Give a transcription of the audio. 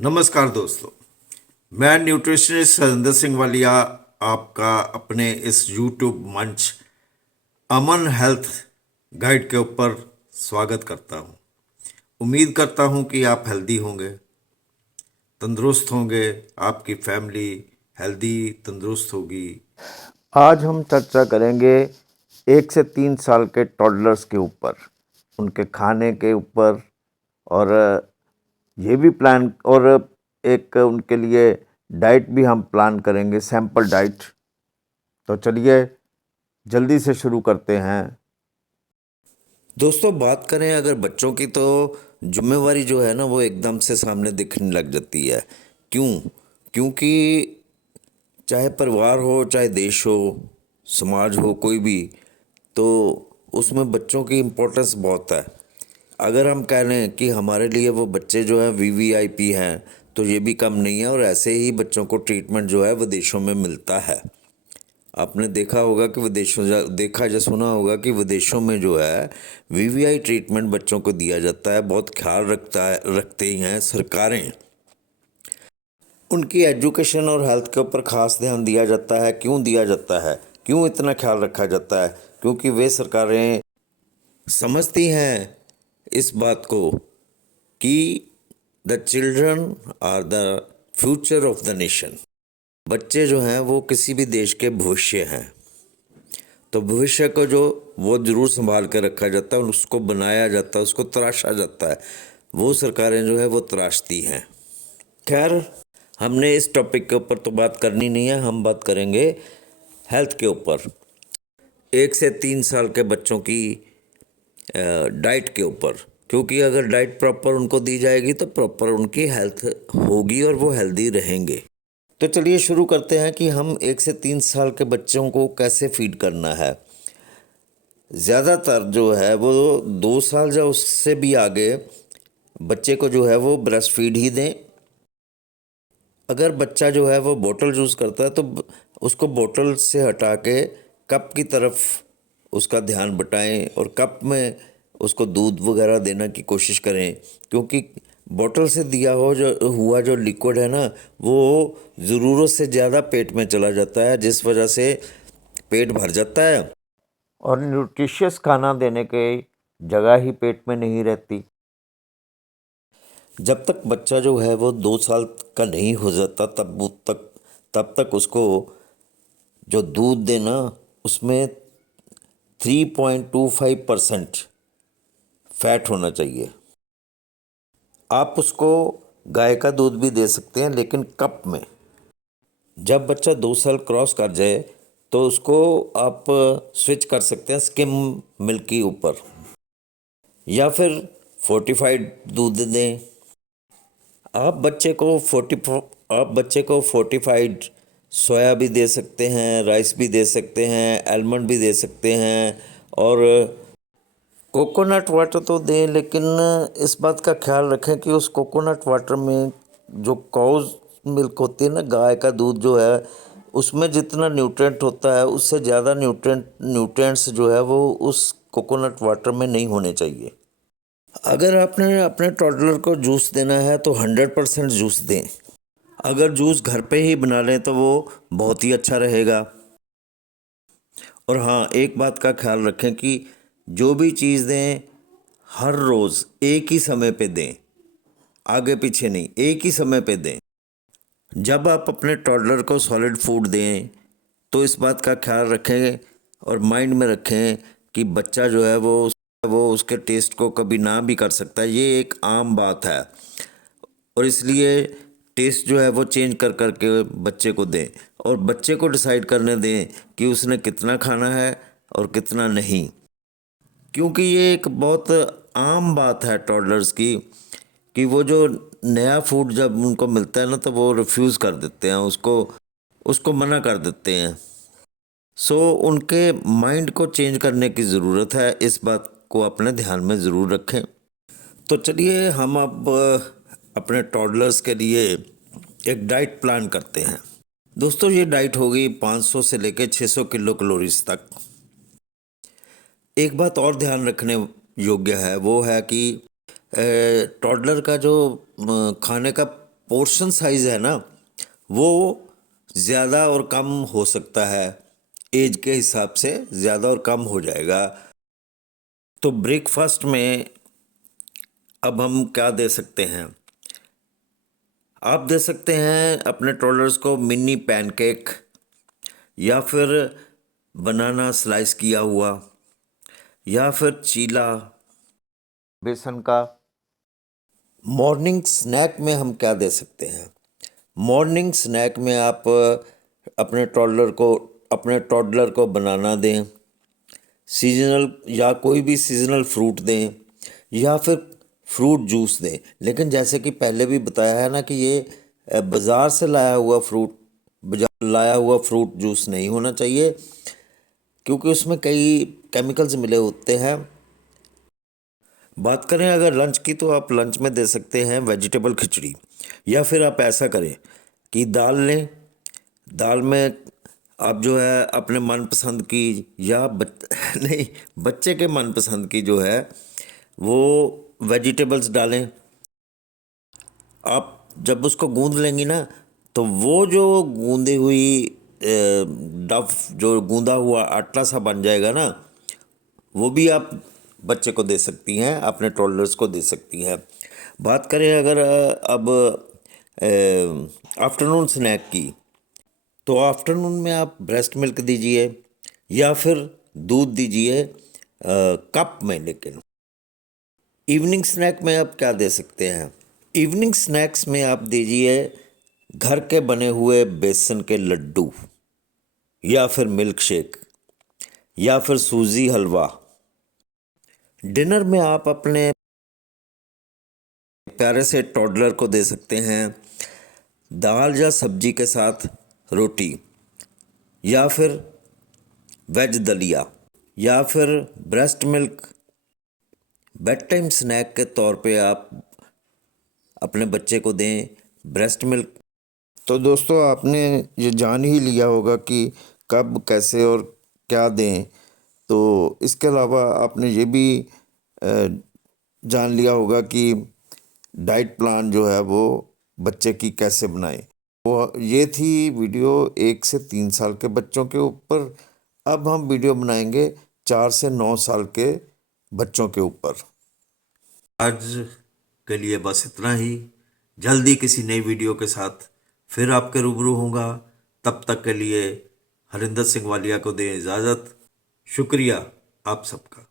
नमस्कार दोस्तों। मैं न्यूट्रिशनिस्ट सरिंदर सिंह वालिया आपका अपने इस यूट्यूब मंच अमन हेल्थ गाइड के ऊपर स्वागत करता हूं। उम्मीद करता हूं कि आप हेल्दी होंगे, तंदुरुस्त होंगे, आपकी फैमिली हेल्दी तंदुरुस्त होगी। आज हम चर्चा करेंगे 1 से 3 साल के टॉडलर्स के ऊपर, उनके खाने के ऊपर और ये भी प्लान और एक उनके लिए डाइट भी हम प्लान करेंगे, सैंपल डाइट। तो चलिए जल्दी से शुरू करते हैं। दोस्तों, बात करें अगर बच्चों की तो जिम्मेवारी जो है ना वो एकदम से सामने दिखने लग जाती है। क्यों? क्योंकि चाहे परिवार हो, चाहे देश हो, समाज हो, कोई भी, तो उसमें बच्चों की इम्पोर्टेंस बहुत है। अगर हम कह लें कि हमारे लिए वो बच्चे जो हैं वीवीआईपी हैं, तो ये भी कम नहीं है। और ऐसे ही बच्चों को ट्रीटमेंट जो है विदेशों में मिलता है। आपने देखा होगा कि देखा या सुना होगा कि विदेशों में जो है वीवीआई ट्रीटमेंट बच्चों को दिया जाता है। बहुत ख्याल रखते ही हैं सरकारें। उनकी एजुकेशन और हेल्थ के ऊपर ख़ास ध्यान दिया जाता है। क्यों दिया जाता है? क्यों इतना ख्याल रखा जाता है? क्योंकि वे सरकारें समझती हैं इस बात को कि the children are the future of the nation. बच्चे जो हैं वो किसी भी देश के भविष्य हैं। तो भविष्य को जो वो ज़रूर संभाल कर रखा जाता है, उसको बनाया जाता है, उसको तराशा जाता है। वो सरकारें जो है वो तराशती हैं। खैर, हमने इस टॉपिक के ऊपर तो बात करनी नहीं है। हम बात करेंगे हेल्थ के ऊपर, 1 से 3 साल के बच्चों की डाइट के ऊपर। क्योंकि अगर डाइट प्रॉपर उनको दी जाएगी तो प्रॉपर उनकी हेल्थ होगी और वो हेल्दी रहेंगे। तो चलिए शुरू करते हैं कि हम 1 से 3 साल के बच्चों को कैसे फीड करना है। ज़्यादातर जो है वो 2 साल या उससे भी आगे बच्चे को जो है वो ब्रेस्ट फीड ही दें। अगर बच्चा जो है वो बोतल यूज़ करता है तो उसको बोतल से हटा के कप की तरफ उसका ध्यान बटाएं और कप में उसको दूध वगैरह देने की कोशिश करें। क्योंकि बोतल से दिया जो लिक्विड है ना, वो ज़रूरत से ज़्यादा पेट में चला जाता है, जिस वजह से पेट भर जाता है। और न्यूट्रिशियस खाना देने के जगह ही पेट में नहीं रहती। जब तक बच्चा जो है वो 2 साल का नहीं हो जाता तब तक उसको जो दूध देना, उसमें 3.25% फैट होना चाहिए। आप उसको गाय का दूध भी दे सकते हैं, लेकिन कप में। जब बच्चा 2 साल क्रॉस कर जाए तो उसको आप स्विच कर सकते हैं स्किम मिल्क के ऊपर, या फिर फोर्टिफाइड दूध दें। आप बच्चे को फोर्टिफाइड सोया भी दे सकते हैं, राइस भी दे सकते हैं, आलमंड भी दे सकते हैं, और कोकोनट वाटर तो दें। लेकिन इस बात का ख्याल रखें कि उस कोकोनट वाटर में जो काउज मिल्क होती है ना, गाय का दूध जो है, उसमें जितना न्यूट्रिएंट होता है उससे ज़्यादा न्यूट्रिएंट्स जो है वो उस कोकोनट वाटर में नहीं होने चाहिए। अगर आपने अपने टॉडलर को जूस देना है तो 100% जूस दें। अगर जूस घर पे ही बना लें तो वो बहुत ही अच्छा रहेगा। और हाँ, एक बात का ख्याल रखें कि जो भी चीज़ दें हर रोज़ एक ही समय पे दें, आगे पीछे नहीं, एक ही समय पे दें। जब आप अपने टॉडलर को सॉलिड फूड दें तो इस बात का ख्याल रखें और माइंड में रखें कि बच्चा जो है वो उसके टेस्ट को कभी ना भी कर सकता है। ये एक आम बात है, और इसलिए टेस्ट जो है वो चेंज कर कर के बच्चे को दें, और बच्चे को डिसाइड करने दें कि उसने कितना खाना है और कितना नहीं। क्योंकि ये एक बहुत आम बात है टॉडलर्स की कि वो जो नया फूड जब उनको मिलता है ना, तो वो रिफ्यूज़ कर देते हैं, उसको उसको मना कर देते हैं। सो उनके माइंड को चेंज करने की ज़रूरत है। इस बात को अपने ध्यान में ज़रूर रखें। तो चलिए हम अब अपने टॉडलर्स के लिए एक डाइट प्लान करते हैं। दोस्तों, ये डाइट होगी 500 से लेकर 600 किलो कैलोरीज तक। एक बात और ध्यान रखने योग्य है, वो है कि टॉडलर का जो खाने का पोर्शन साइज है ना वो ज़्यादा और कम हो सकता है, एज के हिसाब से ज़्यादा और कम हो जाएगा। तो ब्रेकफास्ट में अब हम क्या दे सकते हैं? आप दे सकते हैं अपने टॉडलर्स को मिनी पैनकेक, या फिर बनाना स्लाइस किया हुआ, या फिर चीला। बेसन का। मॉर्निंग स्नैक में हम क्या दे सकते हैं? मॉर्निंग स्नैक में आप अपने टॉडलर को बनाना दें, सीजनल या कोई भी सीजनल फ्रूट दें, या फिर फ्रूट जूस दें। लेकिन जैसे कि पहले भी बताया है ना कि ये बाज़ार से लाया हुआ फ्रूट जूस नहीं होना चाहिए, क्योंकि उसमें कई केमिकल्स मिले होते हैं। बात करें अगर लंच की, तो आप लंच में दे सकते हैं वेजिटेबल खिचड़ी, या फिर आप ऐसा करें कि दाल लें। दाल में आप जो है अपने मनपसंद की या नहीं, बच्चे के मनपसंद की जो है वो वेजिटेबल्स डालें। आप जब उसको गूंद लेंगी ना, तो वो जो गूंदी हुई डफ जो गूंदा हुआ आटा सा बन जाएगा ना, वो भी आप बच्चे को दे सकती हैं, अपने टॉडलर्स को दे सकती हैं। बात करें अगर अब आफ्टरनून स्नैक की, तो आफ्टरनून में आप ब्रेस्ट मिल्क दीजिए या फिर दूध दीजिए कप में। लेकिन इवनिंग स्नैक में आप क्या दे सकते हैं? इवनिंग स्नैक्स में आप दीजिए घर के बने हुए बेसन के लड्डू, या फिर मिल्क शेक, या फिर सूजी हलवा। डिनर में आप अपने प्यारे से टॉडलर को दे सकते हैं दाल या सब्जी के साथ रोटी, या फिर वेज दलिया, या फिर breast milk. Bed time snack के तौर पे आप अपने बच्चे को दें ब्रेस्ट मिल्क। तो दोस्तों, आपने ये जान ही लिया होगा कि कब, कैसे और क्या दें। तो इसके अलावा आपने ये भी जान लिया होगा कि डाइट प्लान जो है वो बच्चे की कैसे बनाएं। वो ये थी वीडियो 1 से 3 साल के बच्चों के ऊपर। अब हम वीडियो बनाएंगे 4 से 9 साल के बच्चों के ऊपर। आज के लिए बस इतना ही। जल्दी किसी नई वीडियो के साथ फिर आपके रूबरू होऊंगा। तब तक के लिए हरिंदर सिंह वालिया को दें इजाज़त। शुक्रिया आप सबका।